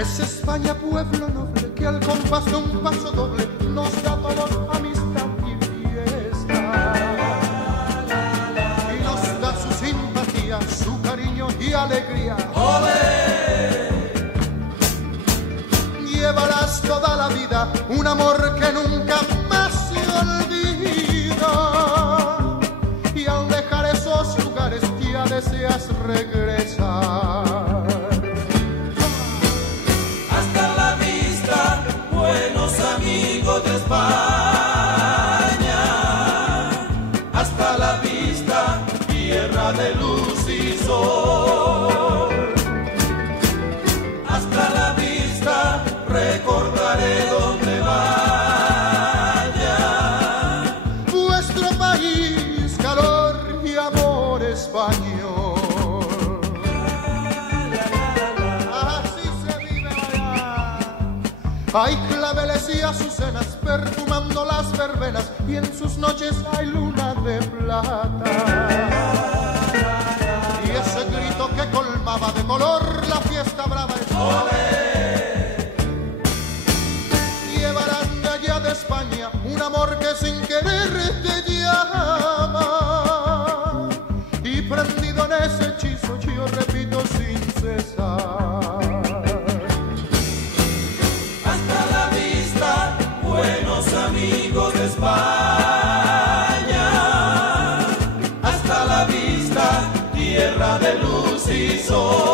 Es España, pueblo noble, que al compás de un paso doble nos da a todos amistad y fiesta. Y nos da su simpatía, su cariño y alegría. ¡Olé! Llevarás toda la vida un amor que nunca más se olvida. Y al dejar esos lugares ya deseas regresar. De España, hasta la vista, tierra de luz y sol. Hasta la vista, recordaré donde vaya vuestro país, calor y amor español. Así se vive allá. Hay claveles y azucenas perfumando las verbenas, y en sus noches hay luna de plata. Y ese grito que colmaba de color la fiesta brava es ¡olé! Llevarán de allá de España un amor que sin querer te llama, y prendido en ese hechizo yo repito sin cesar. Buenos amigos de España, hasta la vista, tierra de luz y sol.